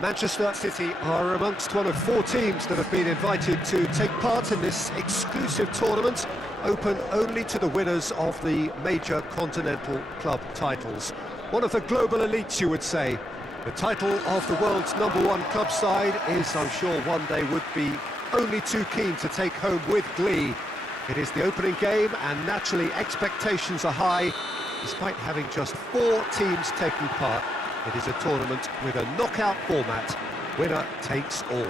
Manchester City are amongst one of 4 teams that have been invited to take part in this exclusive tournament, open only to the winners of the major continental club titles. One of the global elites, you would say. The title of the world's #1 club side is, I'm sure, one they would be only too keen to take home with glee. It is the opening game, and naturally expectations are high. Despite having just 4 teams taking part, it is a tournament with a knockout format. Winner takes all.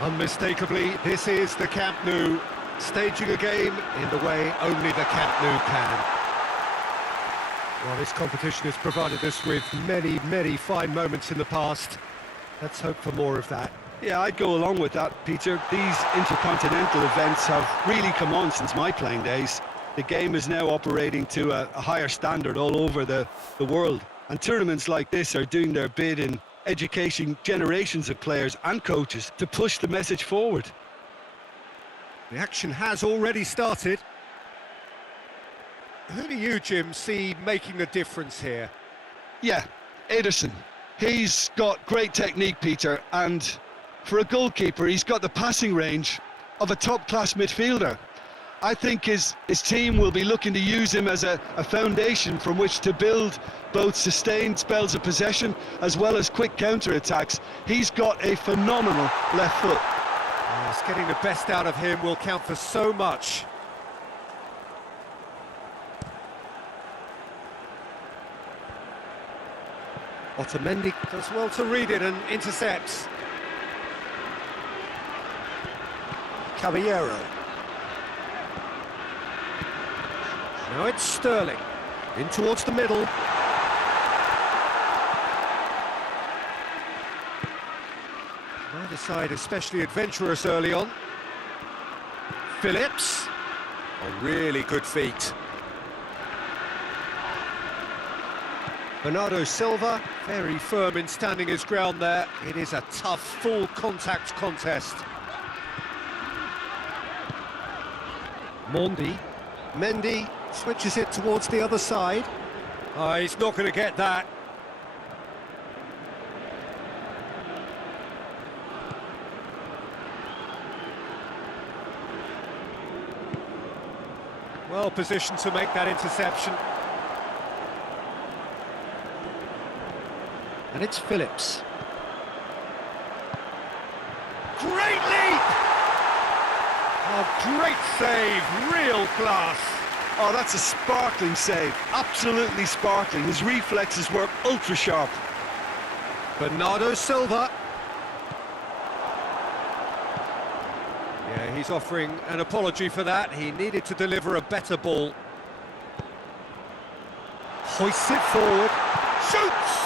Unmistakably, this is the Camp Nou, staging a game in the way only the Camp Nou can. Well, this competition has provided us with many fine moments in the past. Let's hope for more of that. Yeah, I'd go along with that, Peter. These intercontinental events have really come on since my playing days. The game is now operating to a higher standard all over the world. And tournaments like this are doing their bit in educating generations of players and coaches to push the message forward. The action has already started. Who do you, Jim, see making the difference here? Yeah, Ederson. He's got great technique, Peter, and for a goalkeeper, he's got the passing range of a top-class midfielder. I think his team will be looking to use him as a foundation from which to build both sustained spells of possession as well as quick counter-attacks. He's got a phenomenal left foot. Yes, getting the best out of him will count for so much. Otamendi does well to read it and intercepts. Caballero. Now it's Sterling, in towards the middle. Neither side especially adventurous early on. Phillips, a really good feat. Bernardo Silva, very firm in standing his ground there. It is a tough, full contact contest. Mendy switches it towards the other side. Oh, he's not going to get that. Well positioned to make that interception. And it's Phillips. Great leap! Oh, great save, real class. Oh, that's a sparkling save, absolutely sparkling. His reflexes were ultra sharp. Bernardo Silva. Yeah, he's offering an apology for that. He needed to deliver a better ball. Hoists it forward. Shoots!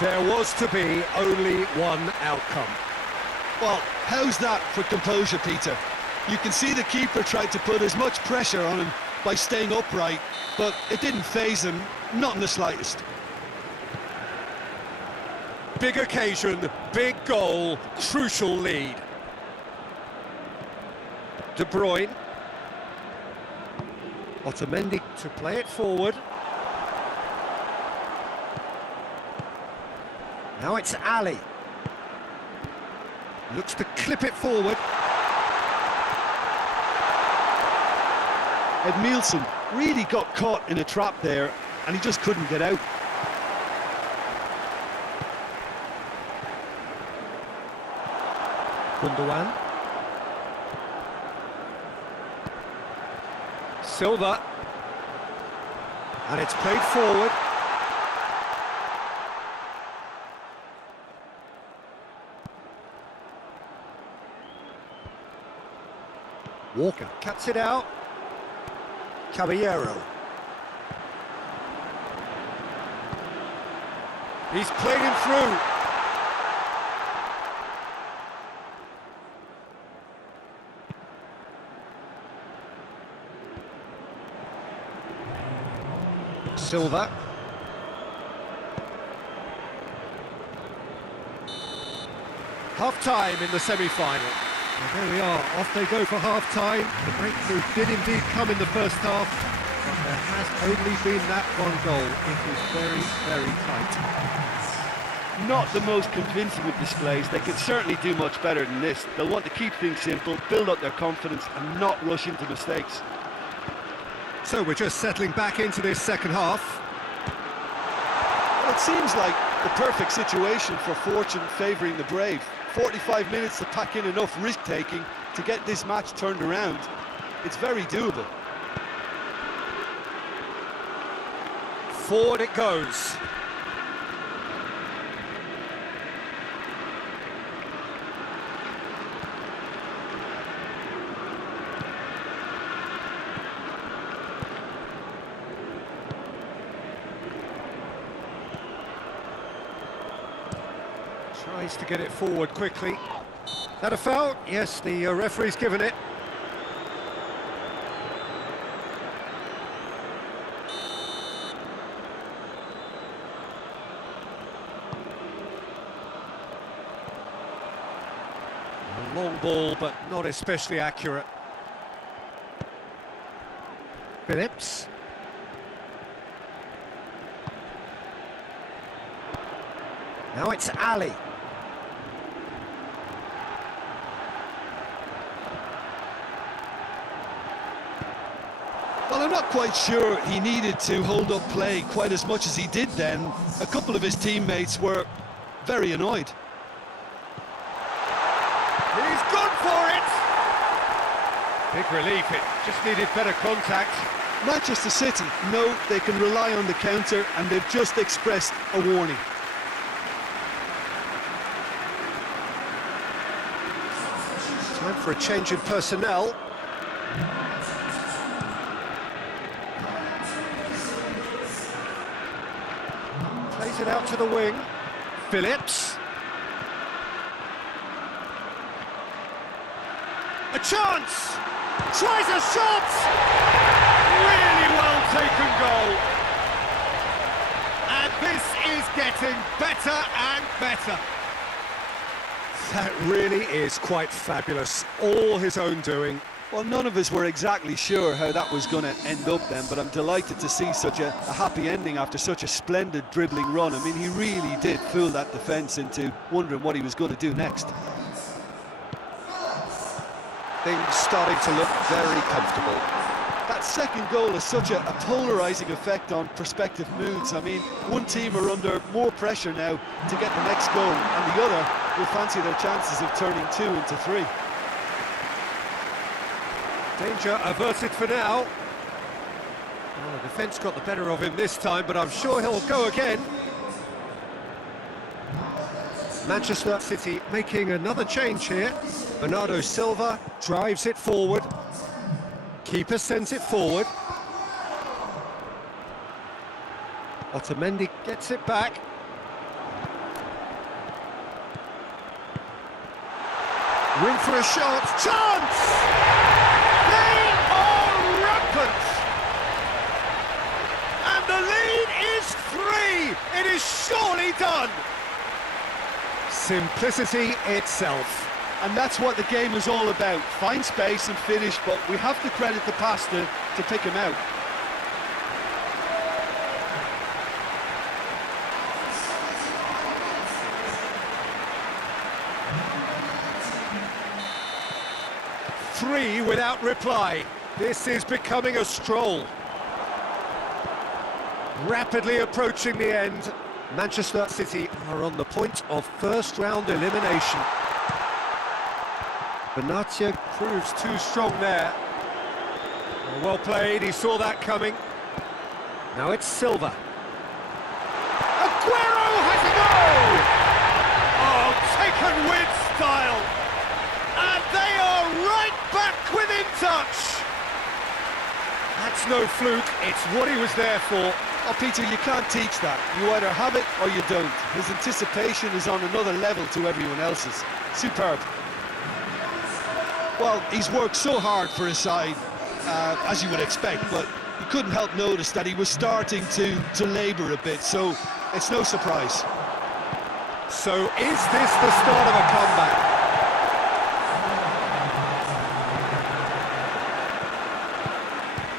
There was to be only one outcome. Well, how's that for composure, Peter? You can see the keeper tried to put as much pressure on him by staying upright, but it didn't faze him, not in the slightest. Big occasion, big goal, crucial lead. De Bruyne. Otamendi to play it forward. Now it's Ali. Looks to clip it forward. Edmilson really got caught in a trap there, and he just couldn't get out. Gundogan. Silva. And it's played forward. Walker cuts it out. Caballero. He's played him through. Silva. Half-time in the semi-final. Well, there we are, off they go for half-time. The breakthrough did indeed come in the first half, but There has only been that one goal. It is very, very tight. Not the most convincing of displays. They can certainly do much better than this. They'll want to keep things simple, build up their confidence and not rush into mistakes. So we're just settling back into this second half. Well, it seems like the perfect situation for fortune favouring the brave. 45 minutes to pack in enough risk-taking to get this match turned around. It's very doable. Forward it goes. Tries to get it forward quickly. That a foul? Yes, the referee's given it. A long ball, but not especially accurate. Phillips. Now it's Ali. Well, I'm not quite sure he needed to hold up play quite as much as he did then. A couple of his teammates were very annoyed. He's gone for it! Big relief, it just needed better contact. Manchester City know they can rely on the counter and they've just expressed a warning. Time for a change in personnel. Plays it out to the wing. Phillips. A chance! Tries a shot! Really well taken goal. And this is getting better and better. That really is quite fabulous. All his own doing. Well, none of us were exactly sure how that was going to end up then, but I'm delighted to see such a happy ending after such a splendid dribbling run. I mean, he really did fool that defence into wondering what he was going to do next. Things starting to look very comfortable. That second goal has such a polarising effect on prospective moods. I mean, one team are under more pressure now to get the next goal, and the other will fancy their chances of turning 2 into 3. Danger averted for now. Well, the defence got the better of him this time, but I'm sure he'll go again. Manchester City making another change here. Bernardo Silva drives it forward. Keeper sends it forward. Otamendi gets it back. Room for a shot. Chance! They are rampant! And the lead is 3! It is surely done! Simplicity itself. And that's what the game is all about. Find space and finish, but we have to credit the passer to pick him out. Three without reply. This is becoming a stroll. Rapidly approaching the end. Manchester City are on the point of first-round elimination. Benatia proves too strong there. Well played, he saw that coming. Now it's Silva. Aguero has a goal! Oh, taken with style. And they are right back within touch. That's no fluke, it's what he was there for. Oh, Peter, you can't teach that. You either have it or you don't. His anticipation is on another level to everyone else's. Superb. Well, he's worked so hard for his side, as you would expect, but you couldn't help notice that he was starting to labour a bit, so it's no surprise. So is this the start of a comeback?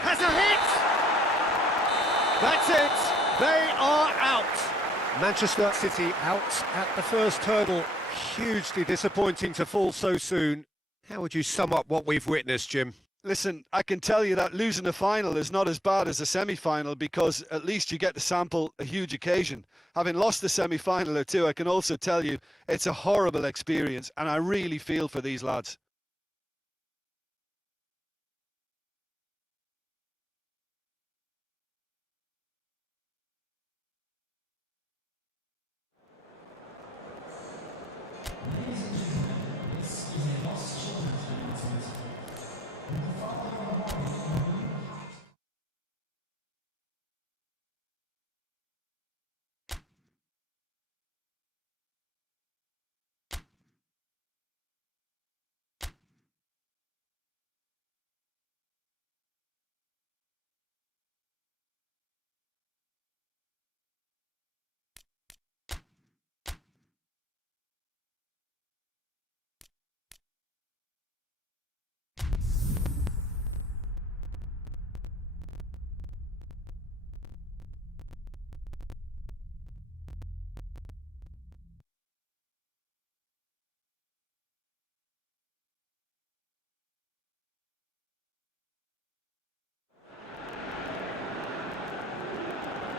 Has a hit! Manchester City out at the first hurdle. Hugely disappointing to fall so soon. How would you sum up what we've witnessed, Jim? Listen, I can tell you that losing a final is not as bad as a semi-final, because at least you get to sample a huge occasion. Having lost a semi-final or two, I can also tell you it's a horrible experience, and I really feel for these lads.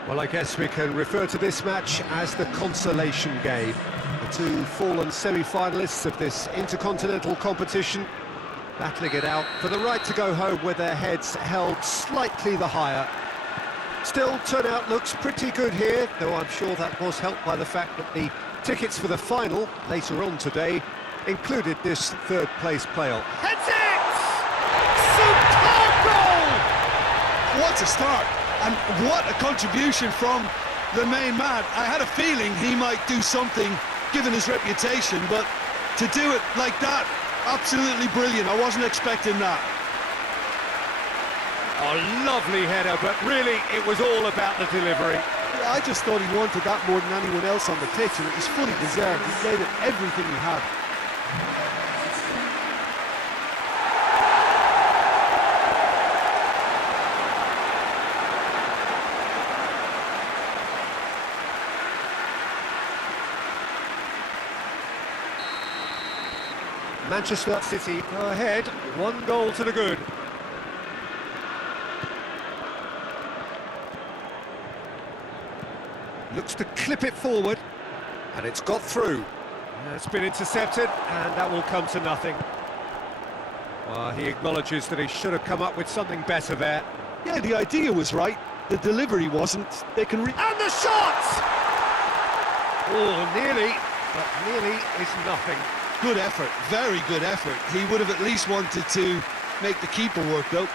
Well, I guess we can refer to this match as the consolation game. The two fallen semi-finalists of this intercontinental competition battling it out for the right to go home with their heads held slightly the higher. Still, turnout looks pretty good here, though I'm sure that was helped by the fact that the tickets for the final later on today included this third-place playoff. Heads it! Superb goal! What a start! And what a contribution from the main man. I had a feeling he might do something, given his reputation, but to do it like that, absolutely brilliant. I wasn't expecting that. A lovely header, but really it was all about the delivery. Yeah, I just thought he wanted that more than anyone else on the pitch, and it was fully deserved. He gave it everything he had. Manchester City go ahead, 1 goal to the good. Looks to clip it forward, and it's got through. It's been intercepted, and that will come to nothing. Well, he acknowledges that he should have come up with something better there. Yeah, the idea was right, the delivery wasn't. They can and the shot! Oh, nearly, but nearly is nothing. Good effort, very good effort. He would have at least wanted to make the keeper work, though.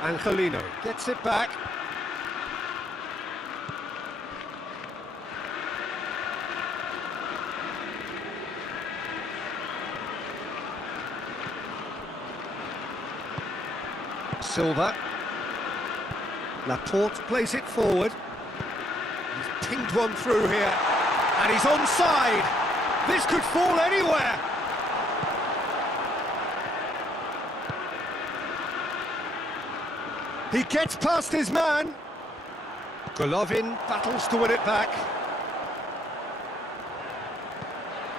Angelino gets it back. Silva. Laporte plays it forward. He's pinged one through here, and he's onside. This could fall anywhere. He gets past his man. Golovin battles to win it back.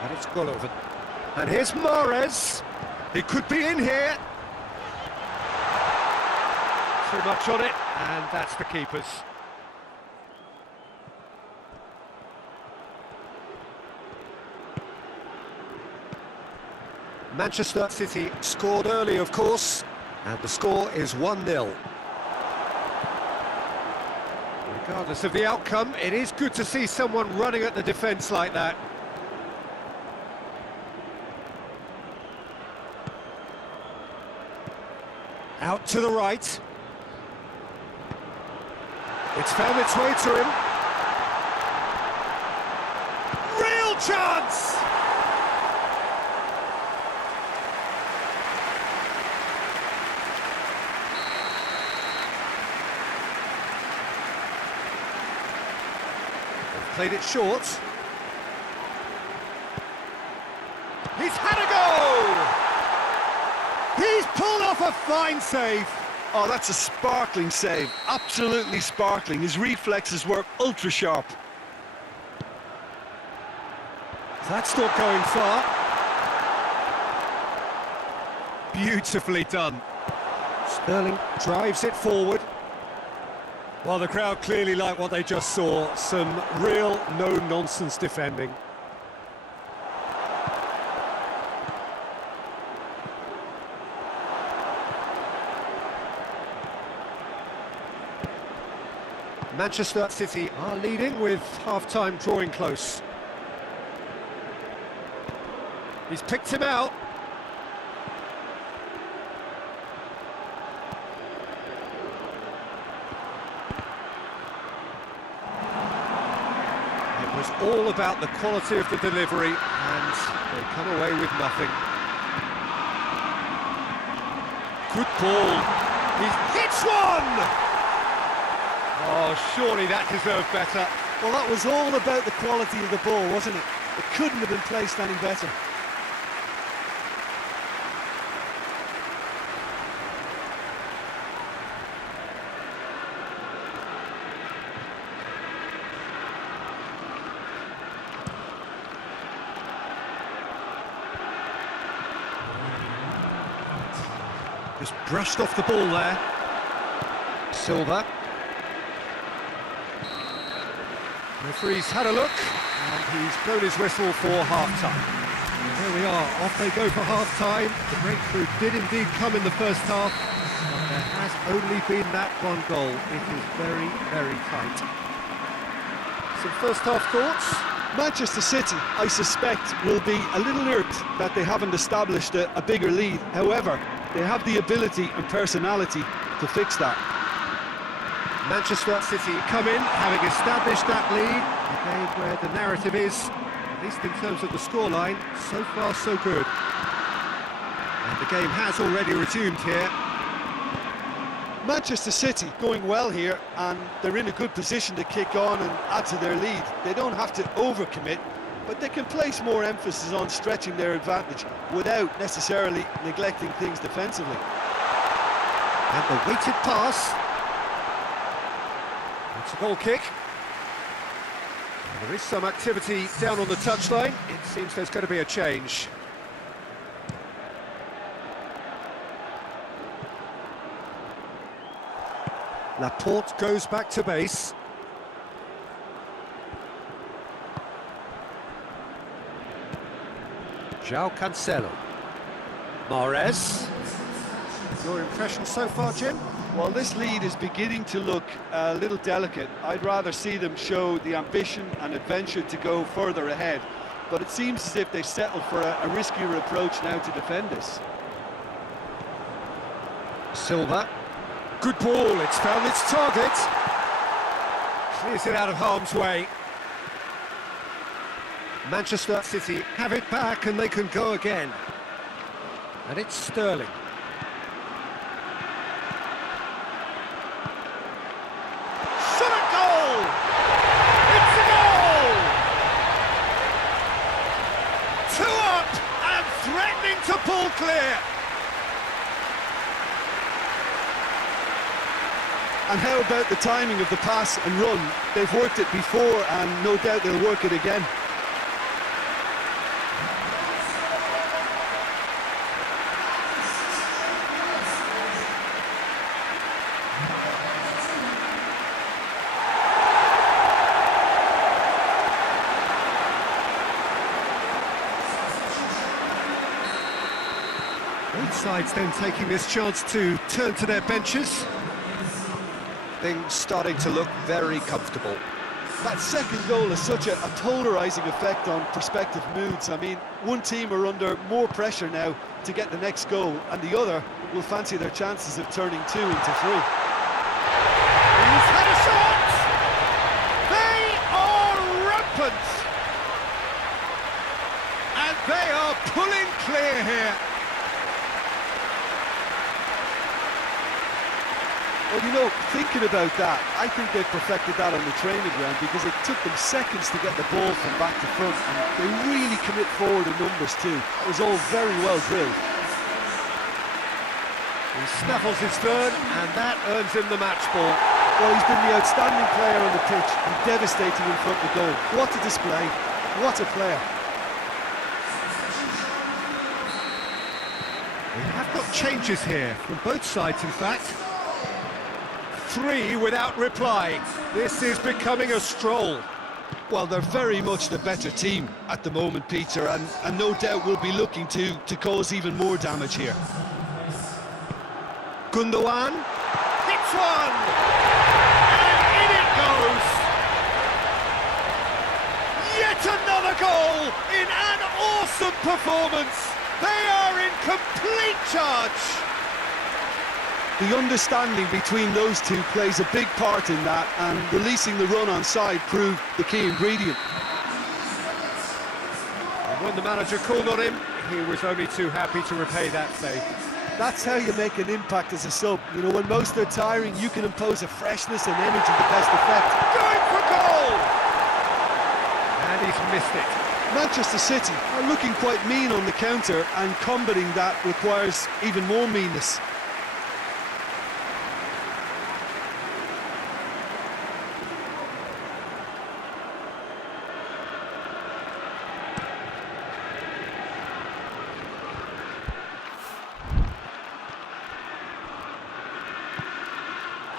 And it's Golovin. And here's Mahrez. He could be in here. Too much on it, and that's the keeper's. Manchester City scored early, of course, and the score is 1-0. Regardless of the outcome, it is good to see someone running at the defence like that. Out to the right. It's found its way to him. Real chance! They've played it short. He's had a go! He's pulled off a fine save. Oh, that's a sparkling save. Absolutely sparkling. His reflexes were ultra sharp. That's not going far. Beautifully done. Sterling drives it forward. Well, the crowd clearly like what they just saw. Some real no-nonsense defending. Manchester City are leading with half-time drawing close. He's picked him out. It was all about the quality of the delivery, and they come away with nothing. Good ball. He hits one! Oh, surely that deserved better. Well, that was all about the quality of the ball, wasn't it? It couldn't have been placed any better. Just brushed off the ball there. Silva. Referee's had a look, and he's blown his whistle for half-time. There we are, off they go for half-time. The breakthrough did indeed come in the first half, but there has only been that one goal. It is very, very tight. Some first-half thoughts? Manchester City, I suspect, will be a little irked that they haven't established a bigger lead. However, they have the ability and personality to fix that. Manchester City come in, having established that lead, a game where the narrative is, at least in terms of the scoreline, so far so good. And the game has already resumed here. Manchester City going well here, and they're in a good position to kick on and add to their lead. They don't have to overcommit, but they can place more emphasis on stretching their advantage without necessarily neglecting things defensively. And the weighted pass. It's a goal kick. And there is some activity down on the touchline. It seems there's going to be a change. Laporte goes back to base. João Cancelo. Mahrez. Your impression so far, Jim? Well, this lead is beginning to look a little delicate. I'd rather see them show the ambition and adventure to go further ahead. But it seems as if they settled for a riskier approach now to defend this. Silva. Good ball, it's found its target. Clears it out of harm's way. Manchester City have it back and they can go again. And it's Sterling. Shot a goal! It's a goal! 2 up and threatening to pull clear. And how about the timing of the pass and run? They've worked it before and no doubt they'll work it again. Both sides then taking this chance to turn to their benches. Things starting to look very comfortable. That second goal has such a polarising effect on prospective moods. I mean, one team are under more pressure now to get the next goal, and the other will fancy their chances of turning 2 into 3. He's had a shot! They are rampant! And they are pulling clear here. Well, you know, thinking about that, I think they perfected that on the training ground because it took them seconds to get the ball from back to front, and they really commit forward in numbers too. It was all very well drilled. He snaffles his third, and that earns him the match ball. Well, he's been the outstanding player on the pitch and devastating in front of goal. What a display, what a player. We have got changes here, from both sides in fact. 3 without reply. This is becoming a stroll. Well, they're very much the better team at the moment, Peter, and no doubt will be looking to cause even more damage here. Gundogan hits one, and in it goes. Yet another goal in an awesome performance. They are in complete charge. The understanding between those two plays a big part in that, and releasing the run on side proved the key ingredient. And when the manager called on him, he was only too happy to repay that faith. That's how you make an impact as a sub. You know, when most are tiring, you can impose a freshness and energy to best effect. Going for goal! And he's missed it. Manchester City are looking quite mean on the counter, and combating that requires even more meanness.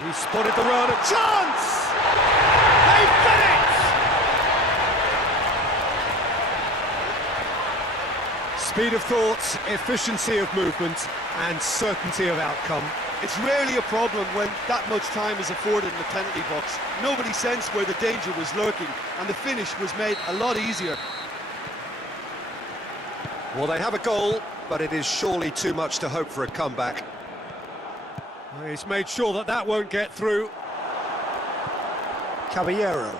He spotted the run, a chance! They've done it! Speed of thought, efficiency of movement, and certainty of outcome. It's rarely a problem when that much time is afforded in the penalty box. Nobody sensed where the danger was lurking, and the finish was made a lot easier. Well, they have a goal, but it is surely too much to hope for a comeback. He's made sure that that won't get through. Caballero.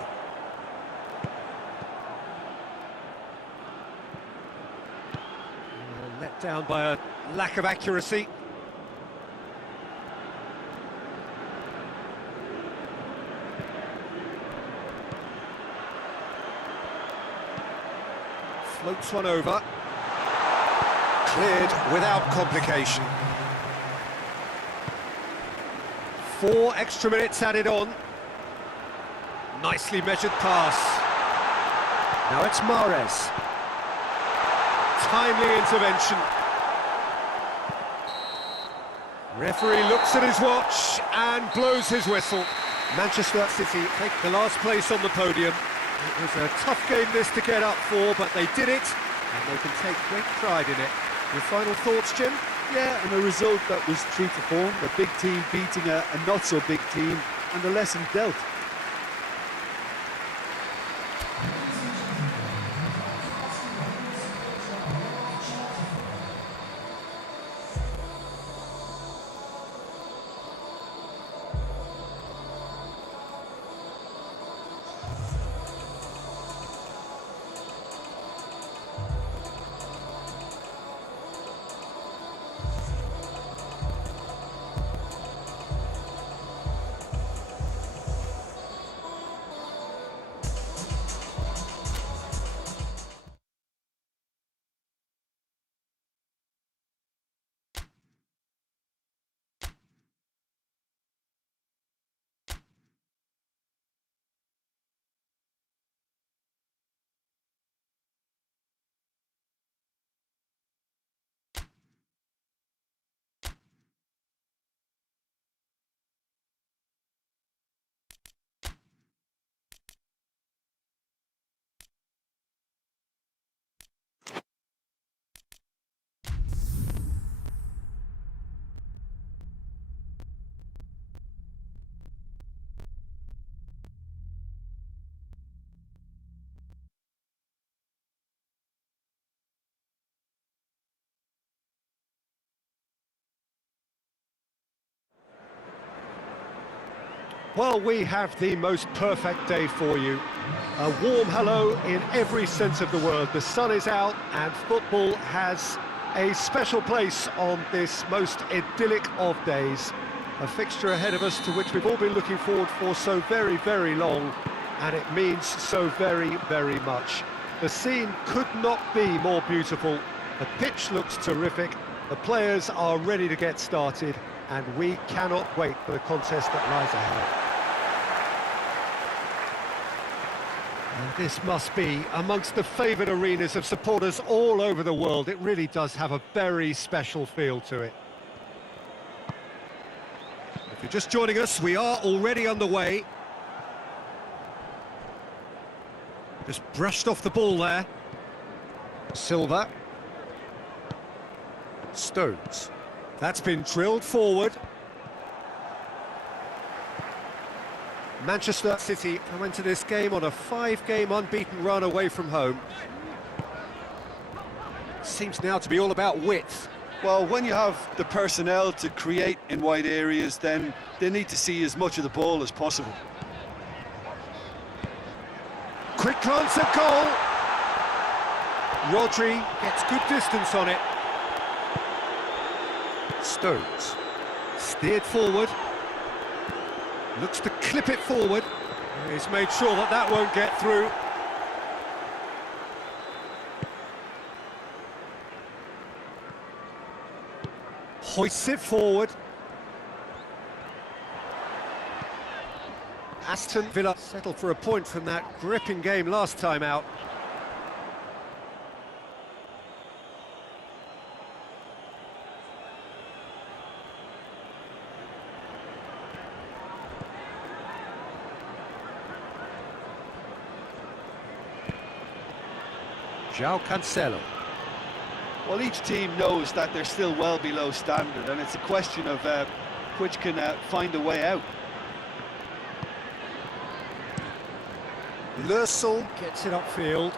Let down by a lack of accuracy. Floats one over. Cleared without complication. 4 extra minutes added on. Nicely measured pass. Now it's Mahrez. Timely intervention. Referee looks at his watch and blows his whistle. Manchester City take the last place on the podium. It was a tough game this to get up for, but they did it, and they can take great pride in it. Your final thoughts, Jim? Yeah, and a result that was true to form, a big team beating a not-so-big team, and a lesson dealt. Well, we have the most perfect day for you. A warm hello in every sense of the word. The sun is out and football has a special place on this most idyllic of days. A fixture ahead of us to which we've all been looking forward for so very, very long, and it means so very, very much. The scene could not be more beautiful. The pitch looks terrific, the players are ready to get started, and we cannot wait for the contest that lies ahead. And this must be amongst the favoured arenas of supporters all over the world. It really does have a very special feel to it. If you're just joining us, we are already underway. Just brushed off the ball there. Silva. Stones. That's been drilled forward. Manchester City come into this game on a 5-game unbeaten run away from home. Seems now to be all about width. Well, when you have the personnel to create in wide areas, then they need to see as much of the ball as possible. Quick glance at goal. Rodri gets good distance on it. Stones. Steered forward. Looks to clip it forward. He's made sure that that won't get through. Hoists it forward. Aston Villa settled for a point from that gripping game last time out. João Cancelo. Well, each team knows that they're still well below standard, and it's a question of which can find a way out. Lursel gets it upfield.